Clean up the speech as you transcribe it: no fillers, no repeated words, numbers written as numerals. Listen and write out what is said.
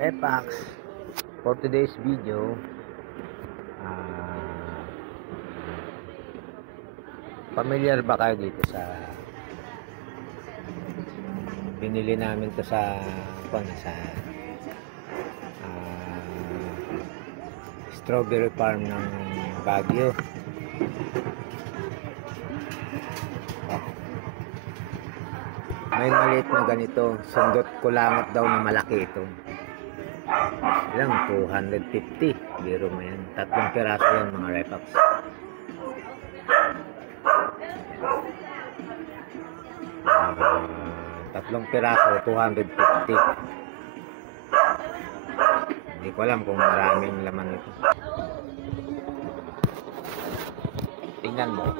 Repax. For today's video, familiar ba kayo dito sa binili namin to sa strawberry farm ng Baguio. May maliit na ganito, sundot kulangot daw na malaki ito. Ilang 250, biro mo yan, 3 piraso yan mga Repax. Tatlong piraso 250. Hindi ko alam kung maraming laman ito. Tingnan mo.